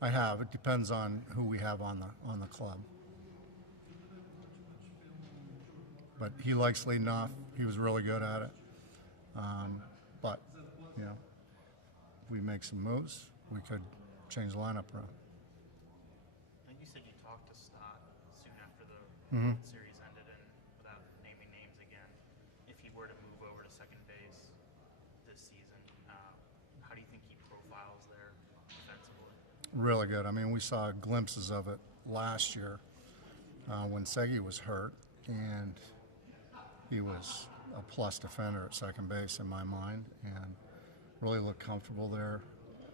I have. It depends on who we have on the club. But he likes leading off. He was really good at it. But you know, if we make some moves, we could change the lineup around. I think you said you talked to Stott soon after the Mm-hmm. series ended, and without naming names again, if he were to move over to second base this season, how do you think he profiles there defensively? Really good. I mean, we saw glimpses of it last year when Segi was hurt, and he was a plus defender at second base in my mind, and really looked comfortable there.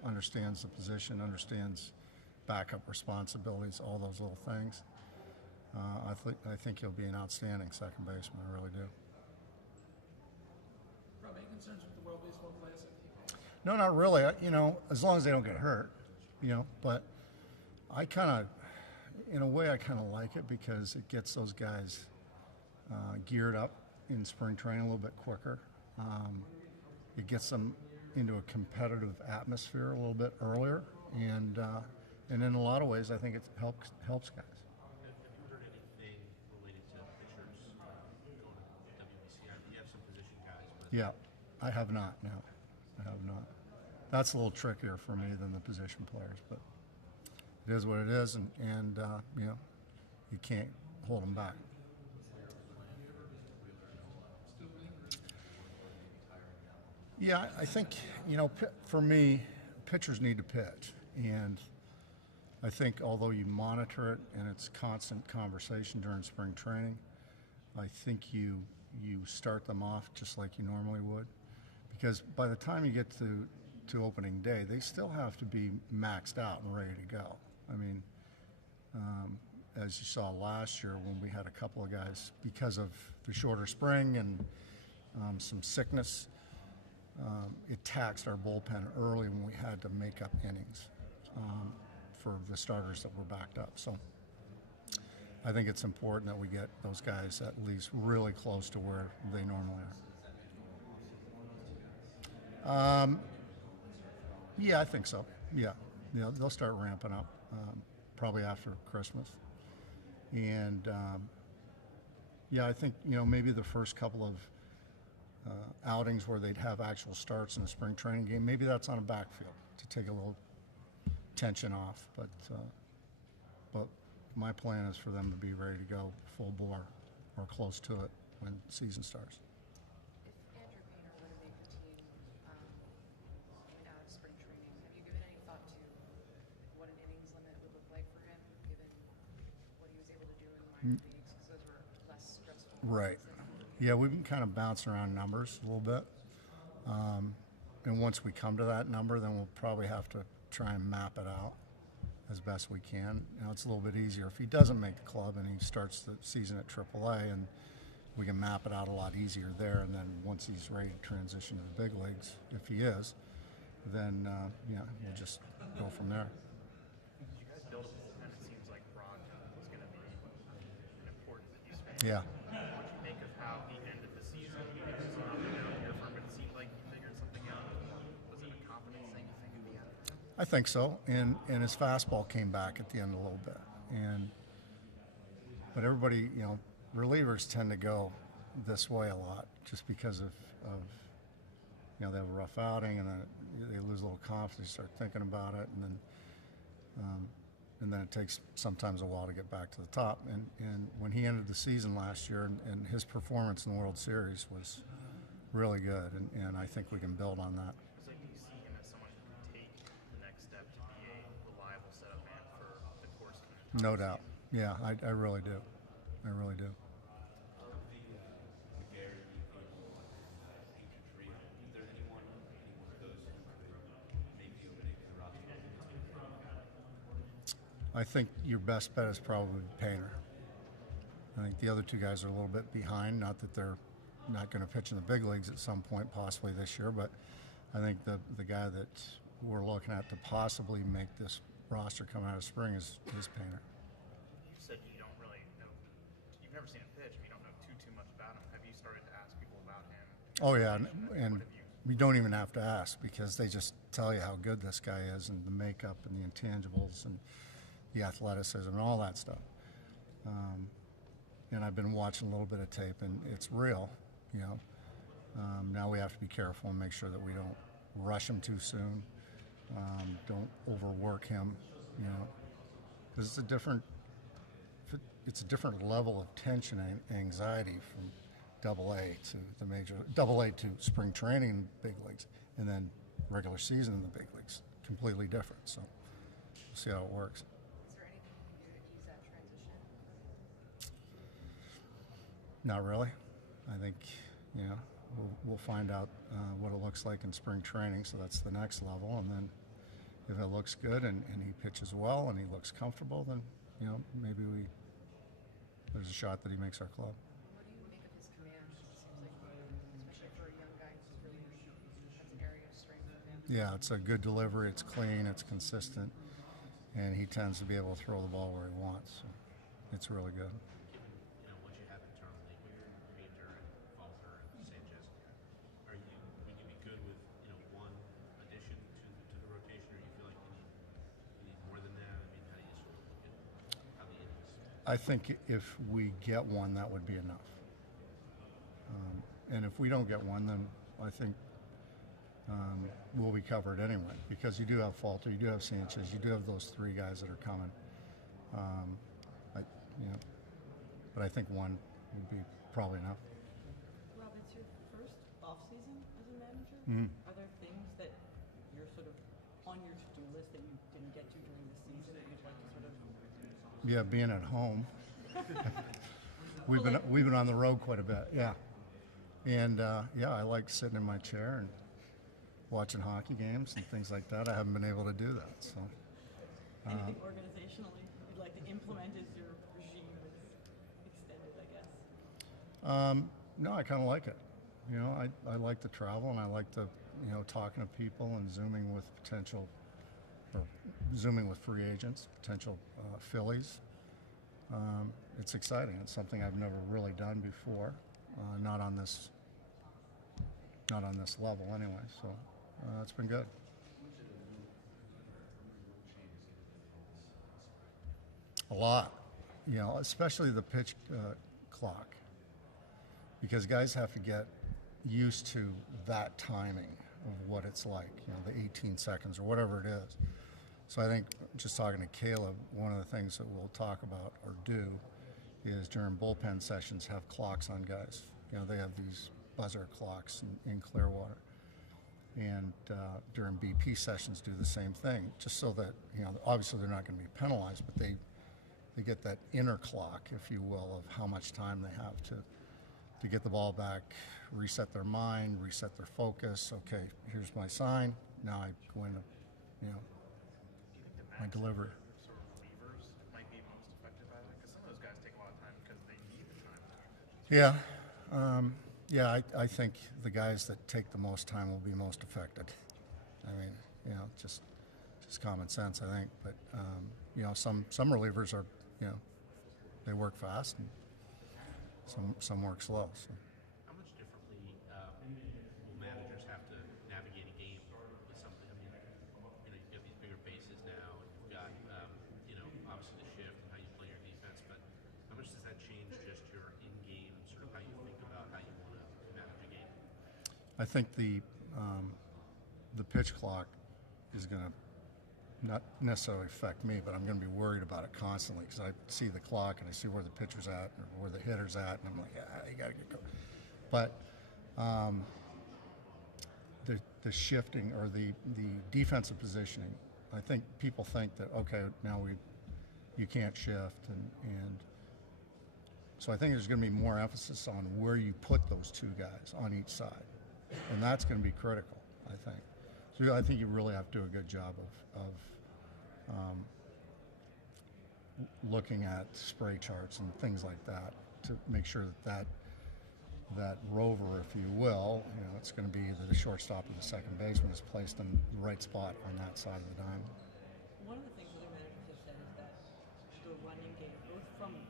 Understands the position, understands backup responsibilities, all those little things. I think he'll be an outstanding second baseman. I really do. Rob, any concerns with the World Baseball Classic? No, not really. You know, as long as they don't get hurt, you know. But I kind of, in a way, I kind of like it because it gets those guys geared up in spring training a little bit quicker. It gets them into a competitive atmosphere a little bit earlier, and in a lot of ways, I think it helps guys. Have you heard anything related to pitchers going to WBC? You have some position guys, but Yeah, I have not. No, I have not. That's a little trickier for me than the position players, but it is what it is, and you know, you can't hold them back. Yeah, I think, you know, for me, pitchers need to pitch, and I think although you monitor it and it's constant conversation during spring training, I think you start them off just like you normally would, because by the time you get to opening day, they still have to be maxed out and ready to go. I mean, as you saw last year when we had a couple of guys, because of the shorter spring and some sickness, it taxed our bullpen early when we had to make up innings for the starters that were backed up. So I think it's important that we get those guys at least really close to where they normally are. Yeah, I think so. Yeah, they'll start ramping up probably after Christmas, and yeah, I think, you know, maybe the first couple of outings where they'd have actual starts in a spring training game, maybe that's on a backfield to take a little tension off. But my plan is for them to be ready to go full bore or close to it when season starts. If Andrew Painter were to make the team out of spring training, have you given any thought to what an innings limit would look like for him, given what he was able to do in the minor leagues, because those were less stressful? Right. Yeah, we've been kind of bouncing around numbers a little bit. And once we come to that number, then we'll probably have to try and map it out as best we can. You know, it's a little bit easier if he doesn't make the club and he starts the season at AAA, and we can map it out a lot easier there. And then once he's ready to transition to the big leagues, if he is, then yeah, we'll just go from there. As you guys build a bullpen, it seems like Ron was going to be an important piece. Yeah. What do you make of how he ended the season? It was an up and down year for him, but it seemed like he figured something out. Was it a confidence thing, you think, in the end? I think so, and his fastball came back at the end a little bit, but everybody, you know, relievers tend to go this way a lot just because of you know, they have a rough outing and then they lose a little confidence, start thinking about it, and then it takes sometimes a while to get back to the top. And when he ended the season last year, and his performance in the World Series was really good, and I think we can build on that. It's like, do you see him as someone who can take the next step to be a reliable setup man for the course of an entire No doubt. season? Yeah, I really do. I really do. I think your best bet is probably Painter. I think the other two guys are a little bit behind. Not that they're not going to pitch in the big leagues at some point, possibly this year, but I think the guy that we're looking at to possibly make this roster come out of spring is Painter. You said you don't really know. You've never seen him pitch. But you don't know too much about him. Have you started to ask people about him? Oh yeah, and What have you we don't even have to ask because they just tell you how good this guy is and the makeup and the intangibles and the athleticism and all that stuff. And I've been watching a little bit of tape, and it's real, you know. Now we have to be careful and make sure that we don't rush him too soon, don't overwork him, you know, because it's a different level of tension and anxiety from AA to the major, AA to spring training in the big leagues, and then regular season in the big leagues. Completely different. So we'll see how it works. Is there anything you can do to ease that transition? Not really. I think, you know, we'll find out what it looks like in spring training, so that's the next level. And then if it looks good and he pitches well and he looks comfortable, then, you know, maybe there's a shot that he makes our club. What do you make of his command? It seems like, especially for a young guy, that's an area of strength for him. Yeah, it's a good delivery, it's clean, it's consistent, and he tends to be able to throw the ball where he wants. So it's really good. You know, what you have internally with Painter and Falter and Sanchez, would you be good with, you know, one addition to the rotation, or you feel like you need more than that? I mean, how do you sort of look at how the innings? I think if we get one, that would be enough. And if we don't get one, then I think we'll be covered anyway, because you do have Falter, you do have Sanchez, you do have those three guys that are coming. You know, but I think one would be probably enough. Rob, it's your first off season as a manager. Mm-hmm. Are there things that you're sort of on your to-do list that you didn't get to during the season that you'd like to sort of? Yeah, being at home. We've been on the road quite a bit. Yeah, and yeah, I like sitting in my chair and watching hockey games and things like that. I haven't been able to do that. So Anything organizationally you'd like to implement as your regime is extended, I guess? no, I kind of like it. You know, I like to travel and I like to, you know, talking to people and zooming with free agents, potential Phillies. It's exciting. It's something I've never really done before, not on this level anyway. So it's been good. A lot, you know, especially the pitch clock, because guys have to get used to that timing of what it's like, you know, the 18 seconds or whatever it is. So I think, just talking to Caleb, one of the things that we'll talk about or do is during bullpen sessions have clocks on guys. You know, they have these buzzer clocks in Clearwater. And during BP sessions do the same thing, just so that, you know, obviously they're not going to be penalized, but they get that inner clock, if you will, of how much time they have to get the ball back, reset their mind, reset their focus. Okay, here's my sign. Now I go into, you know, my delivery. Sort of relievers might be most affected by that, because some of those guys take a lot of time because they need the time between pitches. Yeah, I think the guys that take the most time will be most affected. I mean, you know, just common sense, I think. But you know, some relievers are, you know, they work fast, and some work slow. So. How much differently will managers have to navigate a game with something? I mean, you know, you've got these bigger bases now, and you've got, you know, obviously the shift and how you play your defense, but how much does that change just your in-game, sort of how you think about how you want to manage a game? I think the pitch clock is going to not necessarily affect me, but I'm going to be worried about it constantly because I see the clock and I see where the pitcher's at or where the hitter's at, and I'm like, yeah, you got to get going. But the shifting or the defensive positioning, I think people think that, okay, now you can't shift, and so I think there's going to be more emphasis on where you put those two guys on each side, and that's going to be critical, I think. So I think you really have to do a good job of looking at spray charts and things like that to make sure that rover, if you will, you know, it's going to be either the shortstop or the second baseman is placed in the right spot on that side of the diamond. One of the things other managers have said is that the running game, both from an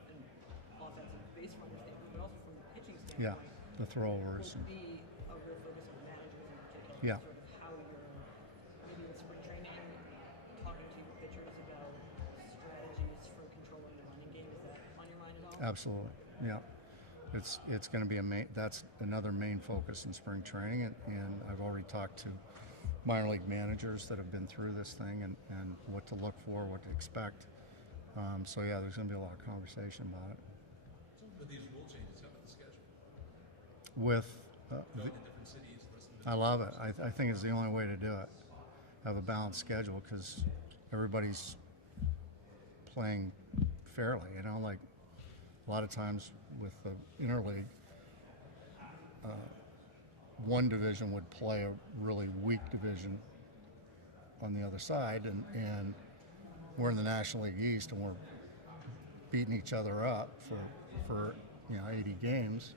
offensive base runner standpoint, but also from the pitching Yeah, standpoint, the throwers. will be a real focus of the managers in particular. Yeah. sort of how you're maybe in spring training talking to your pitchers about strategies for controlling the running game. Is that on your mind at all? Absolutely, yeah. It's going to be that's another main focus in spring training, and I've already talked to minor league managers that have been through this thing and what to look for, what to expect. So yeah, there's going to be a lot of conversation about it. With these rule changes, how about the schedule? With Going to different cities, listening to I love it. I think it's the only way to do it. Have a balanced schedule because everybody's playing fairly. You know, like a lot of times with the interleague, one division would play a really weak division on the other side, and we're in the National League East, and we're beating each other up for 80 games,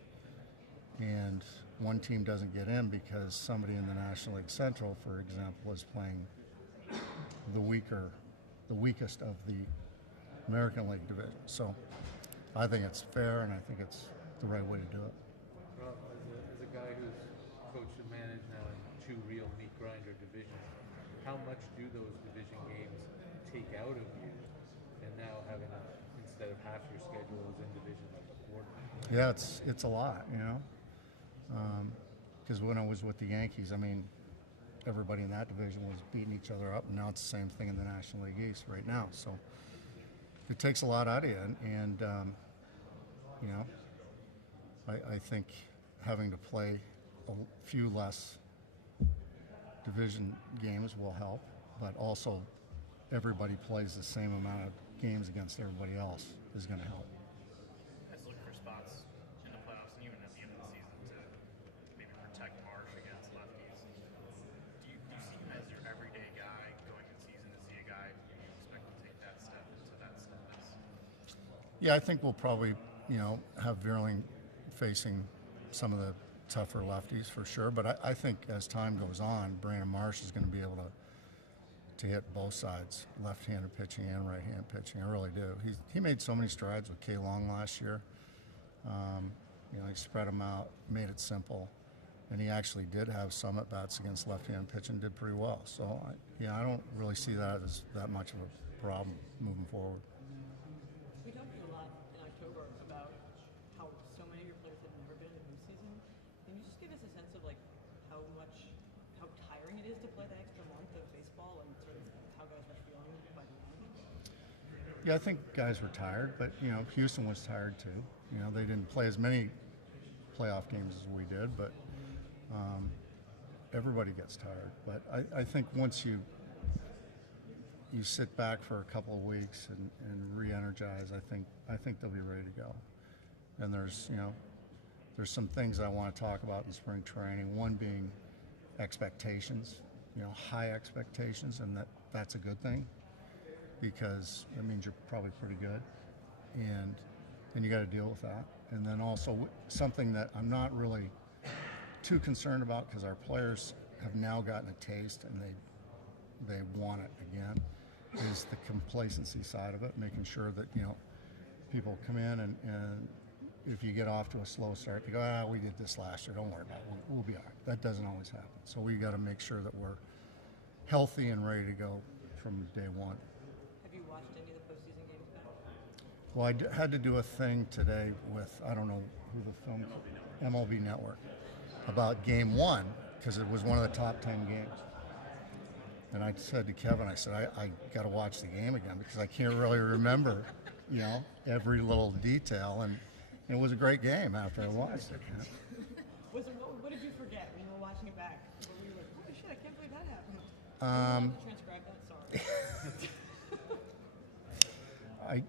and one team doesn't get in because somebody in the National League Central, for example, is playing the weakest of the American League division. So I think it's fair, and I think it's the right way to do it. Well, as a guy who's coached and managed now in two real meat grinder divisions, how much do those division games take out of you? And now having instead of half your schedule is in division like a quarter. Yeah, it's a lot, you know. Because when I was with the Yankees, I mean, everybody in that division was beating each other up, and now it's the same thing in the National League East right now. So it takes a lot out of you, and you know, I think having to play a few less division games will help, but also everybody plays the same amount of games against everybody else is going to help. Guys look for spots in the playoffs and even at the end of the season to maybe protect Marsh against lefties. Do you see him as your everyday guy going into the season? Is he a guy you expect to take that step into that stepness? Yeah, I think we'll probably, have Veerling facing some of the tougher lefties for sure. But I think as time goes on, Brandon Marsh is going to be able to hit both sides, left-handed pitching and right-handed pitching. I really do. He made so many strides with K. Long last year. He spread them out, made it simple, and he actually did have some at-bats against left-handed pitching, did pretty well. So, I don't really see that as that much of a problem moving forward. We talked a lot in October about how so many of your players have never been in the postseason. Can you just give us a sense of how tiring it is to play that extra month of baseball and sort of how guys were feeling by the end? Yeah, I think guys were tired, but Houston was tired too. They didn't play as many playoff games as we did, but everybody gets tired. But I think once you sit back for a couple of weeks and re-energize, I think they'll be ready to go. And there's some things I want to talk about in spring training. One being expectations, high expectations, and that's a good thing because it means you're probably pretty good, and you got to deal with that. And then also something that I'm not really too concerned about because our players have now gotten a taste and they want it again, is the complacency side of it, making sure that people come in and if you get off to a slow start, they go, we did this last year, don't worry about it, we'll be all right. That doesn't always happen. So we got to make sure that we're healthy and ready to go from day one. Have you watched any of the postseason games back? Well, I had to do a thing today with, I don't know who the film, MLB Network, about game one, because it was one of the top 10 games. And I said to Kevin, I got to watch the game again because I can't really remember, every little detail. And it was a great game after I watched it. What did you forget when you were watching it back? Where were you like, holy shit, I can't believe that happened? You have to transcribe that, sorry.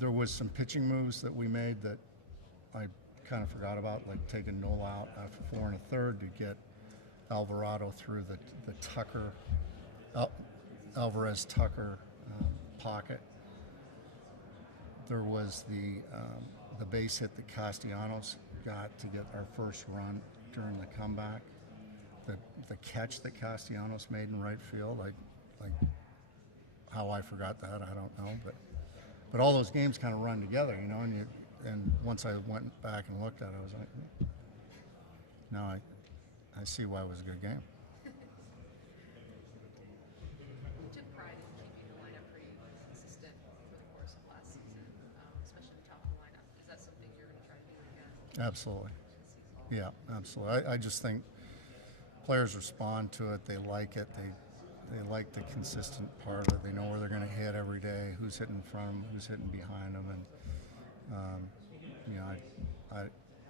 There was some pitching moves that we made that I kind of forgot about, like taking Nola out after 4 1/3 to get Alvarado through the Tucker, Alvarez-Tucker pocket. There was the base hit that Castellanos got to get our first run during the comeback. The catch that Castellanos made in right field, like how I forgot that, I don't know, but all those games kind of run together, and once I went back and looked at it, I was like, no, I see why it was a good game. You took pride in keeping the lineup pretty consistent over the course of last season, especially the top of the lineup. Is that something you're going to try to do again Absolutely. this season? Yeah, absolutely. I just think players respond to it. They like it. They like the consistent part of it. They know where they're going to hit every day, who's hitting in front of them, who's hitting behind them. And, you know,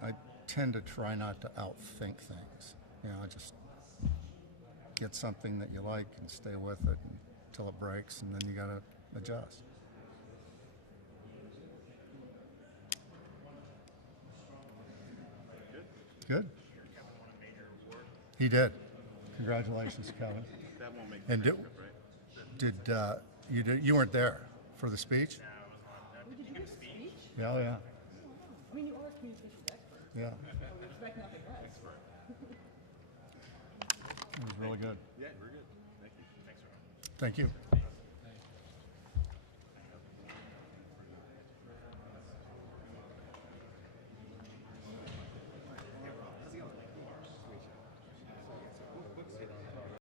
I tend to try not to outthink things. You know, I just get something that you like and stay with it until it breaks, and then you got to adjust. Good. Kevin won a major award. He did. Congratulations, Kevin. That won't make And the did, transcript, right? you weren't there for the speech? Now, it was on. Did you give a speech? Yeah, oh, yeah, I mean, you are a communications expert. yeah. So we expect nothing less. It was really good. Yeah, we're good. Thank you. Thanks, Rob. Thank you.